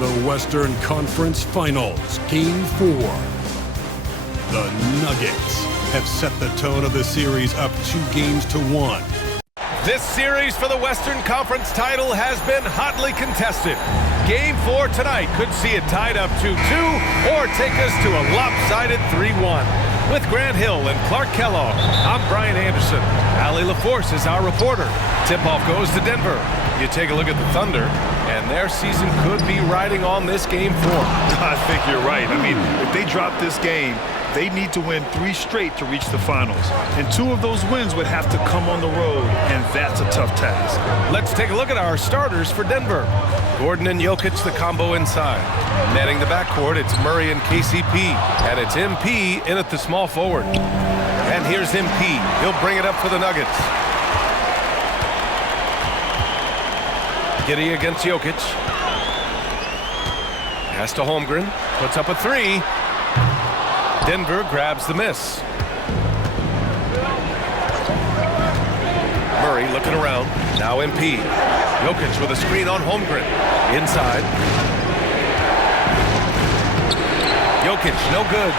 The Western Conference Finals, Game 4. The Nuggets have set the tone of the series up 2-1. This series for the Western Conference title has been hotly contested. Game 4 tonight could see it tied up 2-2 or take us to a lopsided 3-1. With Grant Hill and Clark Kellogg, I'm Brian Anderson. Allie LaForce is our reporter. Tip-off goes to Denver. You take a look at the Thunder, and their season could be riding on this Game 4. I think you're right. I mean, if they drop this game, they need to win 3 straight to reach the finals. And 2 of those wins would have to come on the road, and that's a tough task. Let's take a look at our starters for Denver. Gordon and Jokic, the combo inside. Manning the backcourt, it's Murray and KCP. And it's MP in at the small forward. And here's MP. He'll bring it up for the Nuggets. Giddey against Jokic. Pass to Holmgren. Puts up a 3. Denver grabs the miss. Murray looking around. Now MP. Jokic with a screen on Holmgren. Inside. Jokic, no good.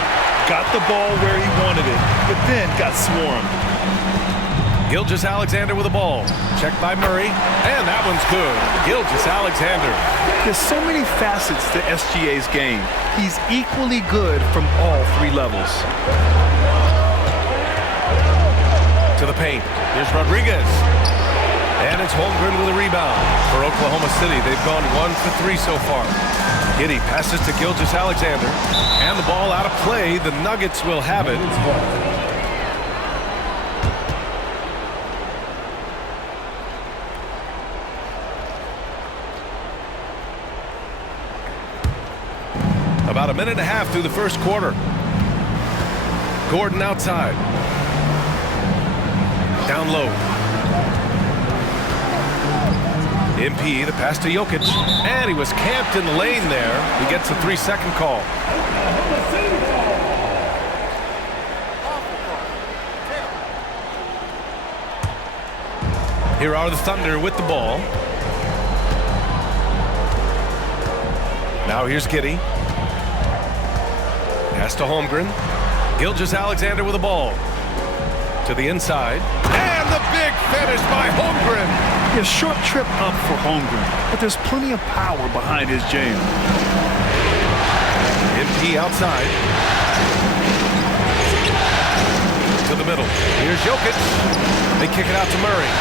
Got the ball where he wanted it, but then got swarmed. Gilgeous-Alexander with the ball. Checked by Murray. And that one's good. Gilgeous-Alexander. There's so many facets to SGA's game. He's equally good from all 3 levels. To the paint. Here's Rodriguez. And it's Holmgren with a rebound. For Oklahoma City, they've gone 1 for 3 so far. Giddey passes to Gilgeous-Alexander. And the ball out of play. The Nuggets will have it. About a minute and a half through the first quarter. Gordon outside. Down low. MP, the pass to Jokic. And he was camped in the lane there. He gets a 3-second call. Here are the Thunder with the ball. Now here's Giddey. Pass to Holmgren. Gilgeous-Alexander with the ball. To the inside. And the big finish by Holmgren. A short trip up for Holmgren, but there's plenty of power behind his jam. MP outside. To the middle. Here's Jokic. They kick it out to Murray.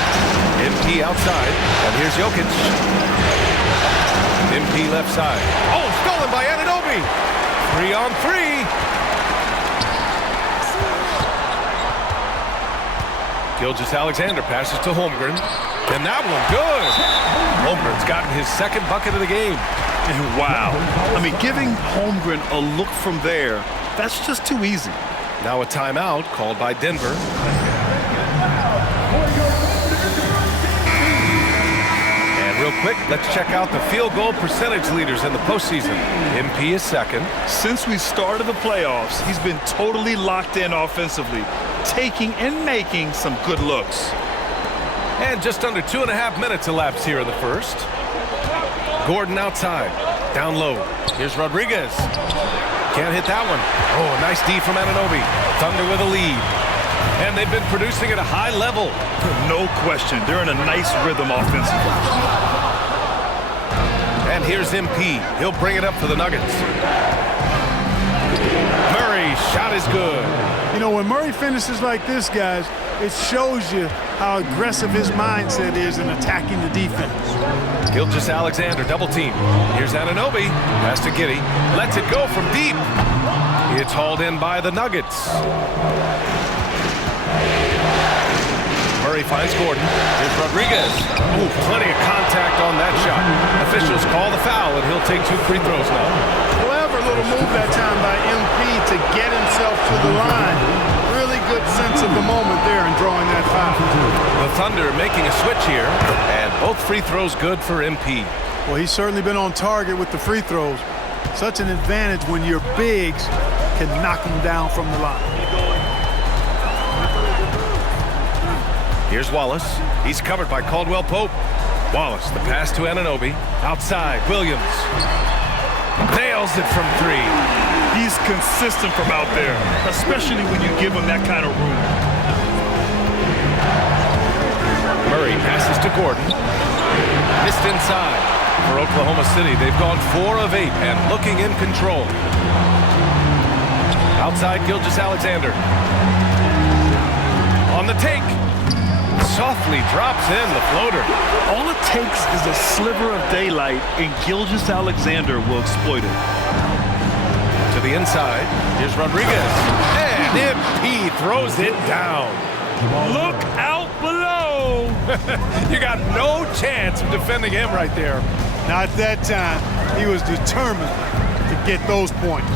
MP outside. And here's Jokic. MP left side. Oh, stolen by Anunoby. 3-on-3. Gilgeous-Alexander passes to Holmgren. And that one good. Holmgren's gotten his 2nd bucket of the game. And wow. I mean, giving Holmgren a look from there, that's just too easy. Now a timeout called by Denver. Real quick, let's check out the field goal percentage leaders in the postseason. MP is 2nd. Since we started the playoffs, he's been totally locked in offensively, taking and making some good looks. And just under 2.5 minutes elapsed here in the first. Gordon outside, down low. Here's Rodriguez. Can't hit that one. Oh, a nice D from Anunoby. Thunder with a lead. And they've been producing at a high level. No question. They're in a nice rhythm offensively. And here's MP. He'll bring it up for the Nuggets. Murray, shot is good. You know, when Murray finishes like this, guys, it shows you how aggressive his mindset is in attacking the defense. Gilgeous-Alexander, double team. Here's Anunoby. Pass to Giddey. Lets it go from deep. It's hauled in by the Nuggets. Murray finds Gordon. Here's Rodriguez. Ooh, plenty of contact on that shot. Officials call the foul, and he'll take 2 free throws now. Clever little move that time by MP to get himself to the line. Really good sense of the moment there in drawing that foul. The Thunder making a switch here, and both free throws good for MP. Well, he's certainly been on target with the free throws. Such an advantage when your bigs can knock them down from the line. Here's Wallace. He's covered by Caldwell Pope. Wallace, the pass to Anunoby. Outside, Williams. Nails it from 3. He's consistent from out there, especially when you give him that kind of room. Murray passes to Gordon. Missed inside. For Oklahoma City, they've gone 4 of 8 and looking in control. Outside, Gilgeous-Alexander. On the take. Softly drops in the floater. All it takes is a sliver of daylight, and Gilgeous-Alexander will exploit it. To the inside, here's Rodriguez. And MP throws it down. Look out below! You got no chance of defending him right there. Not that time. He was determined to get those points.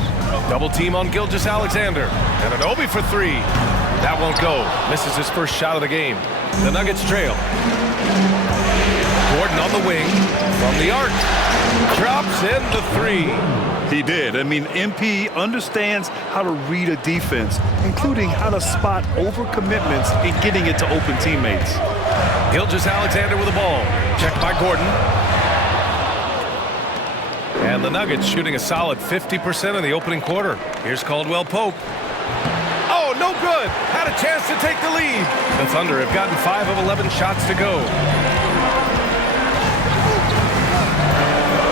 Double team on Gilgeous-Alexander. And an Obi for 3. That won't go. Misses his first shot of the game. The Nuggets trail. Gordon on the wing. From the arc. Drops in the 3. He did. I mean, MP understands how to read a defense, including how to spot overcommitments and getting it to open teammates. Gilgeous-Alexander with the ball. Checked by Gordon. And the Nuggets shooting a solid 50% in the opening quarter. Here's Caldwell Pope. Oh, no good. Had a chance to take the lead. The Thunder have gotten 5 of 11 shots to go.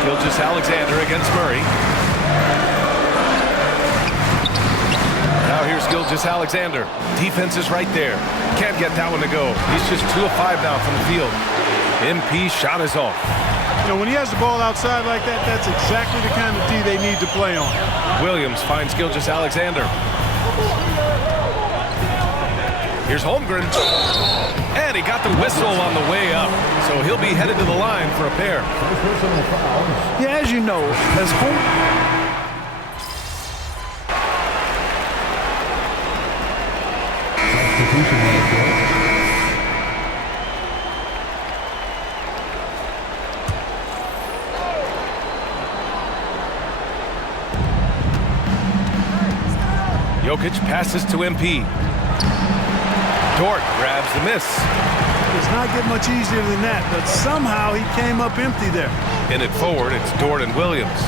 Gilgeous-Alexander against Murray. Now here's Gilgeous-Alexander. Defense is right there. Can't get that one to go. He's just 2 of 5 now from the field. MP shot is off. You know, when he has the ball outside like that, that's exactly the kind of D they need to play on. Williams finds Gilgeous-Alexander. Here's Holmgren. And he got the whistle on the way up. So he'll be headed to the line for a pair. Yeah, as you know, as Jokic passes to MP. Dort grabs the miss. Does not get much easier than that, but somehow he came up empty there. In it forward, it's Dort and Williams.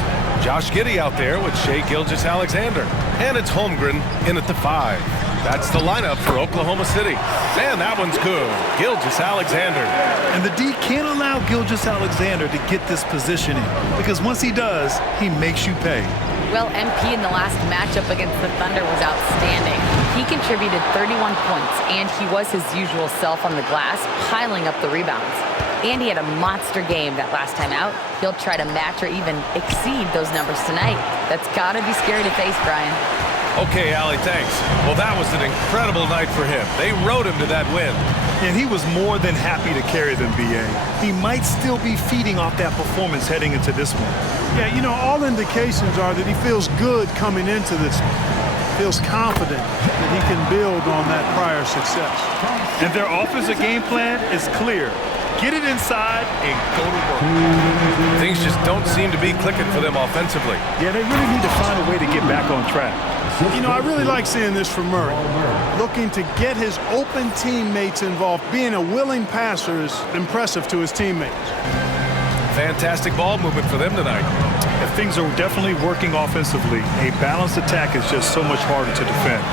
Josh Giddey out there with Shai Gilgeous-Alexander. And it's Holmgren in at the 5. That's the lineup for Oklahoma City. And that one's good. Gilgeous-Alexander. And the D can't allow Gilgeous-Alexander to get this positioning, because once he does, he makes you pay. Well, MP in the last matchup against the Thunder was outstanding. He contributed 31 points, and he was his usual self on the glass, piling up the rebounds. And he had a monster game that last time out. He'll try to match or even exceed those numbers tonight. That's got to be scary to face, Brian. Okay, Allie, thanks. Well, that was an incredible night for him. They rode him to that win. And he was more than happy to carry them, B.A. He might still be feeding off that performance heading into this one. Yeah, you know, all indications are that he feels good coming into this one. Feels confident that he can build on that prior success. And their offensive game plan is clear. Get it inside and go to work. Things just don't seem to be clicking for them offensively. Yeah, they really need to find a way to get back on track. You know, I really like seeing this from Murray. Looking to get his open teammates involved. Being a willing passer is impressive to his teammates. Fantastic ball movement for them tonight. And things are definitely working offensively. A balanced attack is just so much harder to defend.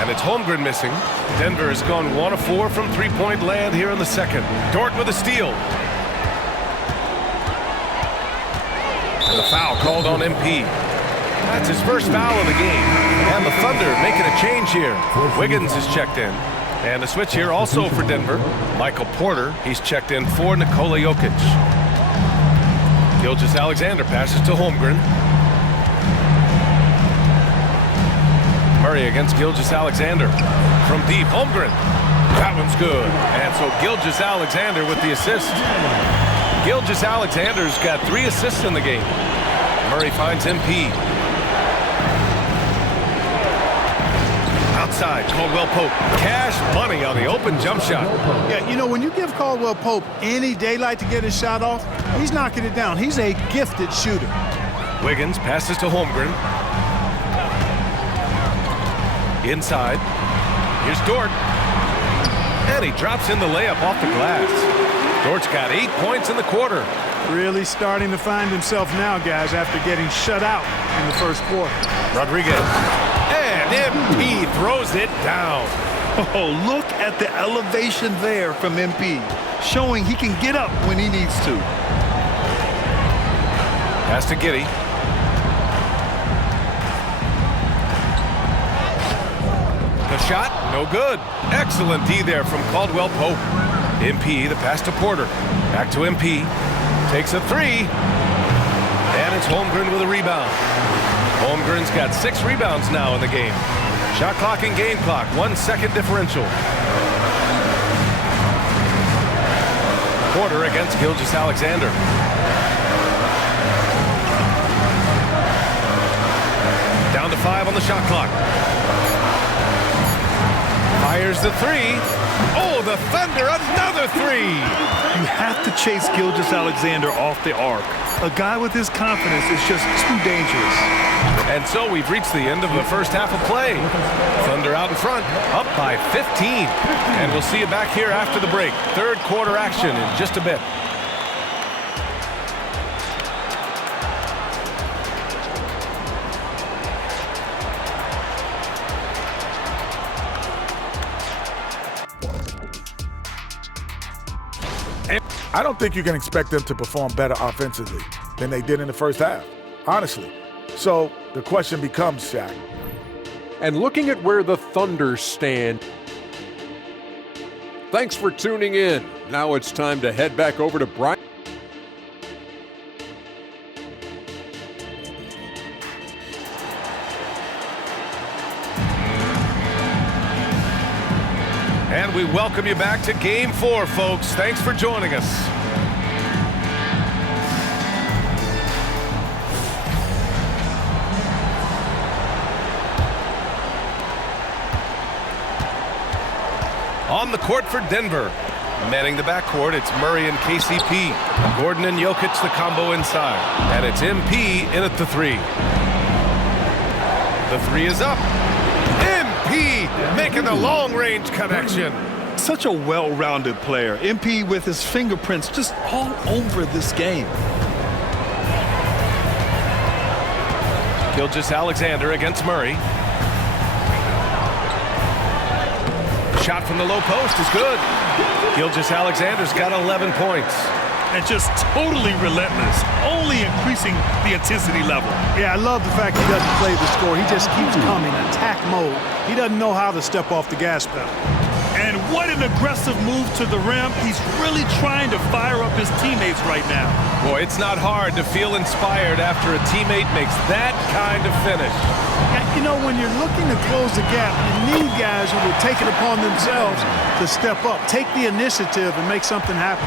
And it's Holmgren missing. Denver has gone 1 of 4 from three-point land here in the second. Dort with a steal. And the foul called on MP. That's his first foul of the game. And the Thunder making a change here. Wiggins is checked in. And a switch here also for Denver. Michael Porter, he's checked in for Nikola Jokic. Gilgeous-Alexander passes to Holmgren. Murray against Gilgeous-Alexander. From deep, Holmgren. That one's good. And so Gilgeous-Alexander with the assist. Gilgeous-Alexander's got 3 assists in the game. Murray finds MP. Outside, Caldwell Pope. Cash money on the open jump shot. Yeah, you know, when you give Caldwell Pope any daylight to get his shot off, he's knocking it down. He's a gifted shooter. Wiggins passes to Holmgren. Inside. Here's Dort. And he drops in the layup off the glass. Dort's got 8 points in the quarter. Really starting to find himself now, guys, after getting shut out in the first quarter. Rodriguez. And MP throws it down. Oh, look at the elevation there from MP, showing he can get up when he needs to. Pass to Giddey. The shot, no good. Excellent D there from Caldwell Pope. MP, the pass to Porter. Back to MP. Takes a three. And it's Holmgren with a rebound. Holmgren's got 6 rebounds now in the game. Shot clock and game clock, 1 second differential. Porter against Gilgeous-Alexander. Down to 5 on the shot clock. Fires the three. Oh, the Thunder, another three. You have to chase Gilgeous-Alexander off the arc. A guy with his confidence is just too dangerous. And so we've reached the end of the first half of play. Thunder out in front, up by 15. And we'll see you back here after the break. Third quarter action in just a bit. I don't think you can expect them to perform better offensively than they did in the first half, honestly. So the question becomes, Shaq. And looking at where the Thunder stand. Thanks for tuning in. Now it's time to head back over to Brian. And we welcome you back to Game 4, folks. Thanks for joining us. On the court for Denver. Manning the backcourt, it's Murray and KCP. Gordon and Jokic, the combo inside. And it's MP in at the three. The three is up. MP making the long-range connection. Such a well-rounded player. MP with his fingerprints just all over this game. Gilgeous-Alexander against Murray. Shot from the low post is good. Gilgeous-Alexander's got 11 points. And just totally relentless, only increasing the intensity level. Yeah, I love the fact he doesn't play the score. He just keeps coming, attack mode. He doesn't know how to step off the gas pedal. And what an aggressive move to the rim. He's really trying to fire up his teammates right now. Boy, it's not hard to feel inspired after a teammate makes that kind of finish. You know, when you're looking to close the gap, you need guys who will take it upon themselves to step up, take the initiative, and make something happen.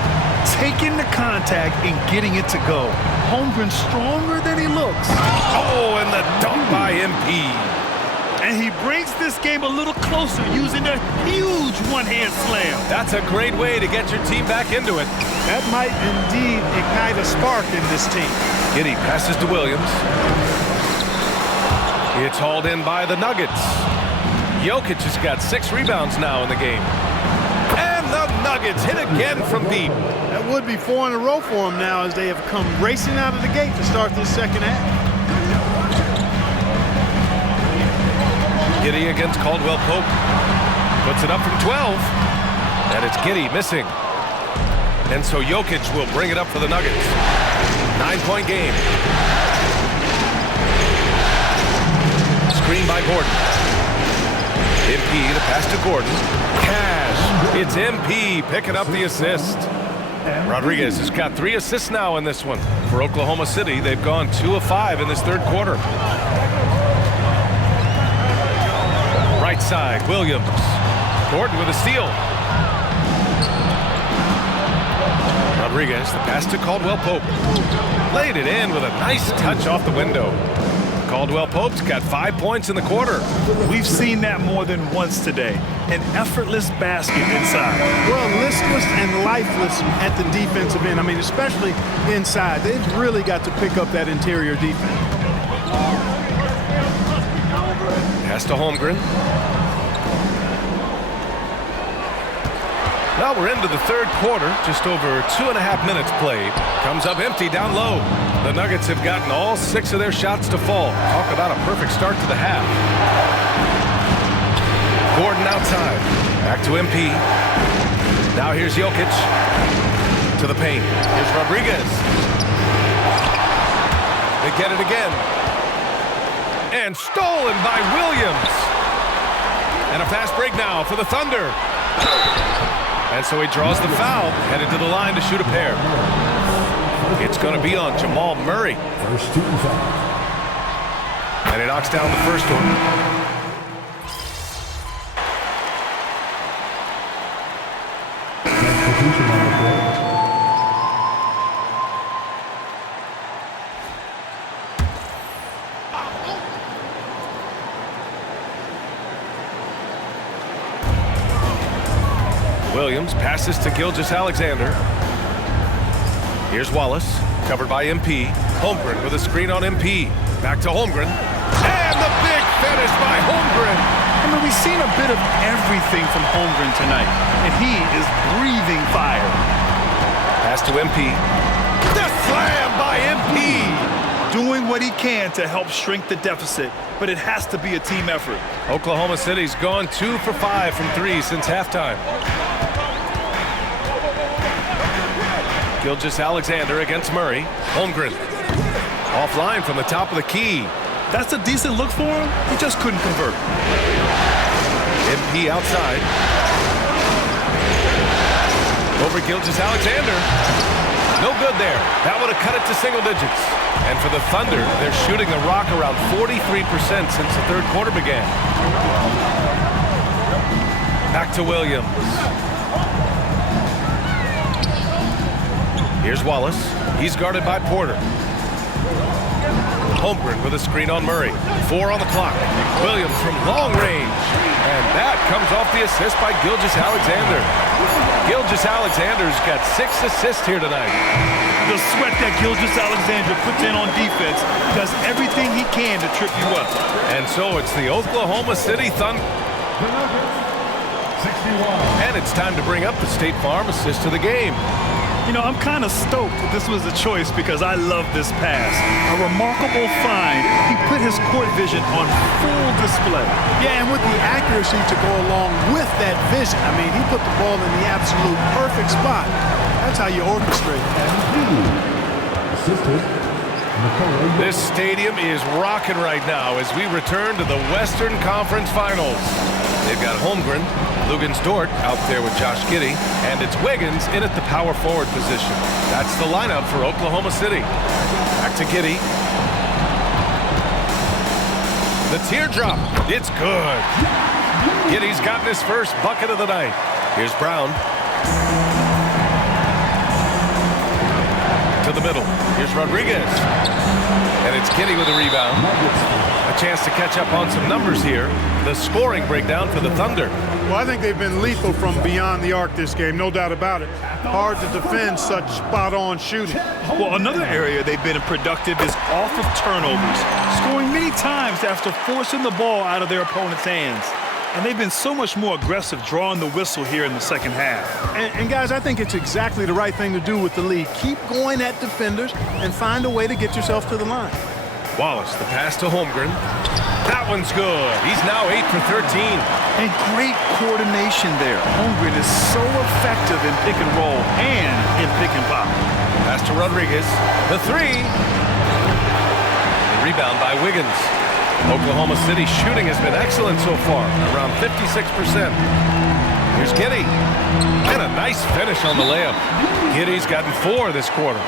Taking the contact and getting it to go. Holmgren stronger than he looks. Oh, and the dunk by MP. And he brings this game a little closer using a huge one-hand slam. That's a great way to get your team back into it. That might indeed ignite a spark in this team. Giddey passes to Williams. It's hauled in by the Nuggets. Jokic has got 6 rebounds now in the game. And the Nuggets hit again from deep. That would be 4 in a row for them now as they have come racing out of the gate to start this second half. Giddey against Caldwell Pope. Puts it up from 12. And it's Giddey missing. And so Jokic will bring it up for the Nuggets. 9-point game. Screen by Gordon. MP, the pass to Gordon. Cash. It's MP picking up the assist. Rodriguez has got 3 assists now in this one. For Oklahoma City, they've gone 2 of 5 in this third quarter. Right side, Williams. Gordon with a steal. Rodriguez, the pass to Caldwell Pope. Laid it in with a nice touch off the window. Caldwell Pope's got 5 points in the quarter. We've seen that more than once today. An effortless basket inside. Well, listless and lifeless at the defensive end. I mean, especially inside. They've really got to pick up that interior defense. Pass to Holmgren. Well, we're into the third quarter, just over 2.5 minutes played. Comes up empty down low. The Nuggets have gotten all 6 of their shots to fall. Talk about a perfect start to the half. Gordon outside. Back to MP. Now here's Jokic. To the paint. Here's Rodriguez. They get it again. And stolen by Williams. And a fast break now for the Thunder. And so he draws the foul, headed to the line to shoot a pair. It's going to be on Jamal Murray. And he knocks down the first one. Williams passes to Gilgeous-Alexander. Here's Wallace, covered by MP. Holmgren with a screen on MP. Back to Holmgren. And the big finish by Holmgren. I mean, we've seen a bit of everything from Holmgren tonight, and he is breathing fire. Pass to MP. The slam by MP. Doing what he can to help shrink the deficit, but it has to be a team effort. Oklahoma City's gone 2 for 5 from 3 since halftime. Gilgeous-Alexander against Murray. Holmgren offline from the top of the key. That's a decent look for him. He just couldn't convert. MP outside. Over Gilgeous-Alexander. No good there. That would have cut it to single digits. And for the Thunder, they're shooting the rock around 43% since the third quarter began. Back to Williams. Here's Wallace. He's guarded by Porter. Holmgren with a screen on Murray. 4 on the clock. Williams from long range. And that comes off the assist by Gilgeous-Alexander. Gilgeous-Alexander's got 6 assists here tonight. The sweat that Gilgeous-Alexander puts in on defense does everything he can to trip you up. And so it's the Oklahoma City Thunder. And it's time to bring up the State Farm assist of the game. You know, I'm kind of stoked that this was a choice because I love this pass. A remarkable find. He put his court vision on full display. Yeah, and with the accuracy to go along with that vision. I mean, he put the ball in the absolute perfect spot. That's how you orchestrate that. This stadium is rocking right now as we return to the Western Conference Finals. They've got Holmgren, Luguentz-Dort out there with Josh Giddey, and it's Wiggins in at the power forward position. That's the lineup for Oklahoma City. Back to Giddey. The teardrop, it's good. Giddey's gotten his first bucket of the night. Here's Brown. To the middle. Here's Rodriguez. And it's Giddey with a rebound. A chance to catch up on some numbers here. The scoring breakdown for the Thunder. Well, I think they've been lethal from beyond the arc this game, no doubt about it. Hard to defend such spot-on shooting. Well, another area they've been productive is off of turnovers, scoring many times after forcing the ball out of their opponent's hands. And they've been so much more aggressive drawing the whistle here in the second half. And guys, I think it's exactly the right thing to do with the lead. Keep going at defenders and find a way to get yourself to the line. Wallace, the pass to Holmgren. That one's good. He's now 8 for 13. And great coordination there. Holmgren is so effective in pick and roll and in pick and pop. Pass to Rodriguez. The 3. The rebound by Wiggins. Oklahoma City shooting has been excellent so far, around 56%. Here's Giddey. And a nice finish on the layup. Giddey's gotten 4 this quarter.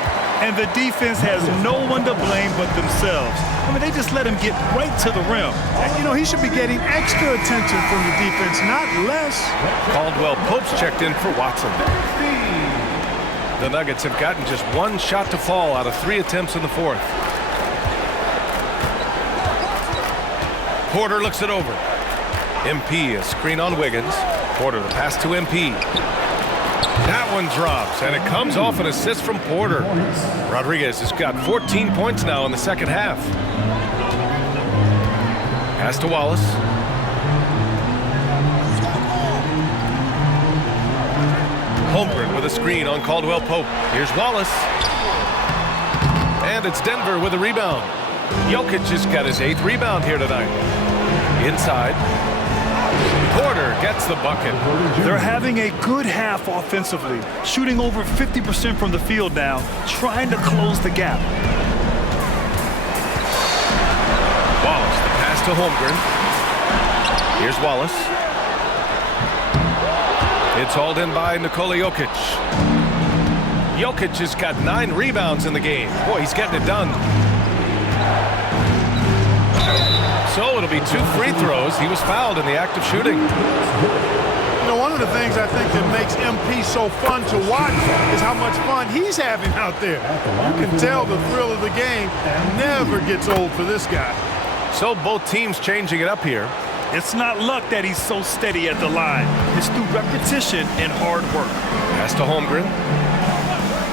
And the defense has no one to blame but themselves. I mean, they just let him get right to the rim. And, you know, he should be getting extra attention from the defense, not less. Caldwell Pope's checked in for Watson. The Nuggets have gotten just 1 shot to fall out of 3 attempts in the fourth. Porter looks it over. MP, a screen on Wiggins. Porter, the pass to MP. That one drops, and it comes off an assist from Porter. Rodriguez has got 14 points now in the second half. Pass to Wallace. Holmgren with a screen on Caldwell Pope. Here's Wallace. And it's Denver with a rebound. Jokic just got his 8th rebound here tonight. Inside. Porter gets the bucket. They're having a good half offensively, shooting over 50% from the field now, trying to close the gap. Wallace, the pass to Holmgren. Here's Wallace. It's hauled in by Nikola Jokic. Jokic has got 9 rebounds in the game. Boy, he's getting it done. So it'll be 2 free throws. He was fouled in the act of shooting. You know, one of the things I think that makes MP so fun to watch is how much fun he's having out there. You can tell the thrill of the game never gets old for this guy. So both teams changing it up here. It's not luck that he's so steady at the line. It's through repetition and hard work. Pass to Holmgren.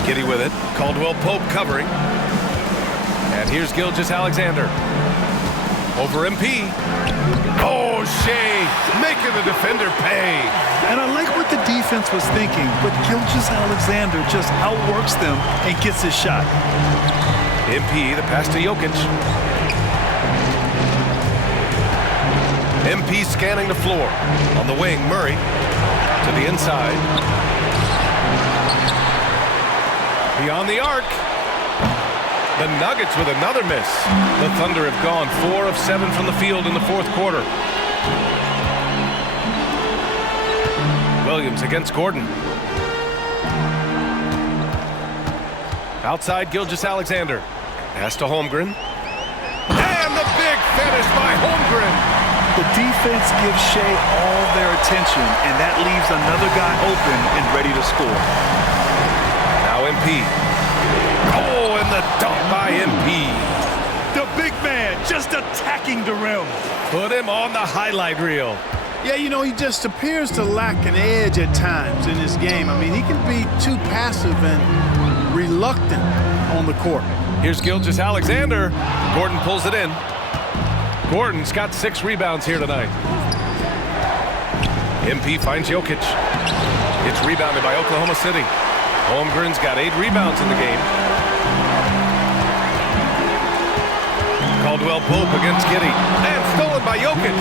Giddey with it. Caldwell Pope covering. And here's Gilgeous-Alexander. Over MP. Oh, Shea making the defender pay. And I like what the defense was thinking, but Gilgeous-Alexander just outworks them and gets his shot. MP, the pass to Jokic. MP scanning the floor. On the wing, Murray to the inside. Beyond the arc. The Nuggets with another miss. The Thunder have gone 4 of 7 from the field in the 4th quarter. Williams against Gordon. Outside Gilgeous-Alexander. Pass to Holmgren. And the big finish by Holmgren. The defense gives Shea all their attention, and that leaves another guy open and ready to score. Now MP. Oh, and the dunk by MP. The big man just attacking the rim. Put him on the highlight reel. Yeah, you know, he just appears to lack an edge at times in his game. I mean, he can be too passive and reluctant on the court. Here's Gilgeous-Alexander. Gordon pulls it in. Gordon's got 6 rebounds here tonight. MP finds Jokic. It's rebounded by Oklahoma City. Holmgren's got 8 rebounds in the game. Caldwell Pope against Giddey. And stolen by Jokic.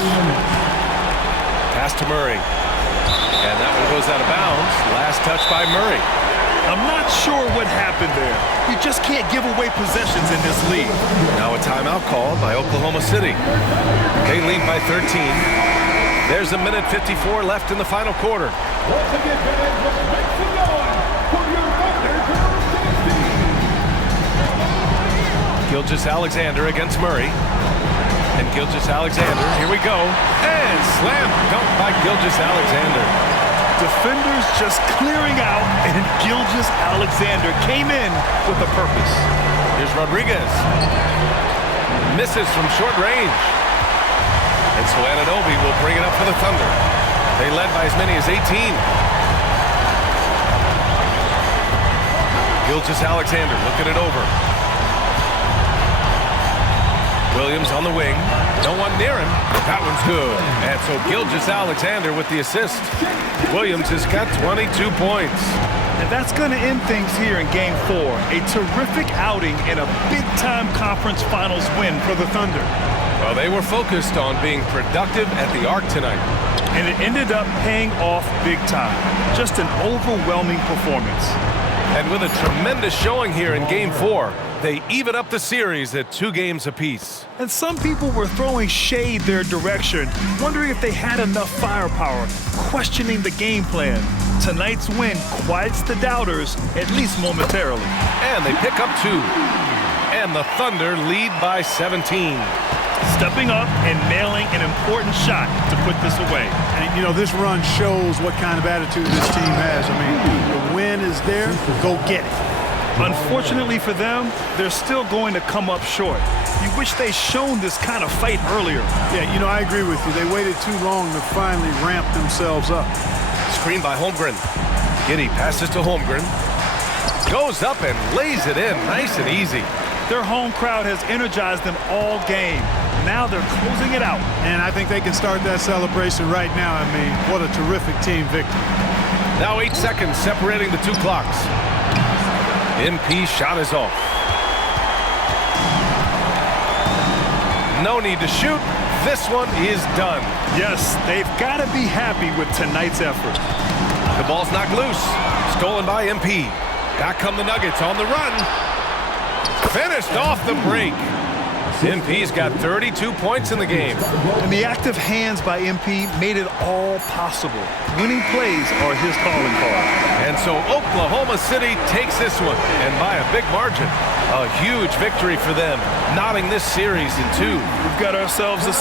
Pass to Murray. And that one goes out of bounds. Last touch by Murray. I'm not sure what happened there. You just can't give away possessions in this league. Now a timeout called by Oklahoma City. They lead by 13. There's a minute 54 left in the final quarter. Gilgeous-Alexander against Murray. And Gilgeous-Alexander, here we go. And slam dunk by Gilgeous-Alexander. Defenders just clearing out, and Gilgeous-Alexander came in with a purpose. Here's Rodriguez. Misses from short range. And so Anunoby will bring it up for the Thunder. They led by as many as 18. Gilgeous-Alexander looking it over. Williams on the wing. No one near him. That one's good. And so Gilgeous-Alexander with the assist. Williams has got 22 points. And that's going to end things here in Game 4. A terrific outing and a big-time conference finals win for the Thunder. Well, they were focused on being productive at the arc tonight. And it ended up paying off big time. Just an overwhelming performance. And with a tremendous showing here in Game 4, they even up the series at 2 games apiece. And some people were throwing shade their direction, wondering if they had enough firepower, questioning the game plan. Tonight's win quiets the doubters, at least momentarily. And they pick up 2. And the Thunder lead by 17. Stepping up and nailing an important shot to put this away. And, you know, this run shows what kind of attitude this team has. I mean, the win is there, go get it. Unfortunately for them, they're still going to come up short. You wish they'd shown this kind of fight earlier. Yeah, you know, I agree with you. They waited too long to finally ramp themselves up. Screen by Holmgren. Giddey passes to Holmgren. Goes up and lays it in nice and easy. Their home crowd has energized them all game. Now they're closing it out. And I think they can start that celebration right now. I mean, what a terrific team victory. Now 8 seconds separating the two clocks. MP shot is off. No need to shoot. This one is done. Yes, they've got to be happy with tonight's effort. The ball's knocked loose. Stolen by MP. Back come the Nuggets on the run. Finished off the break. MP's got 32 points in the game. And the active hands by MP made it all possible. Winning plays are his calling card. And so Oklahoma City takes this one, and by a big margin. A huge victory for them, knotting this series in two. We've got ourselves a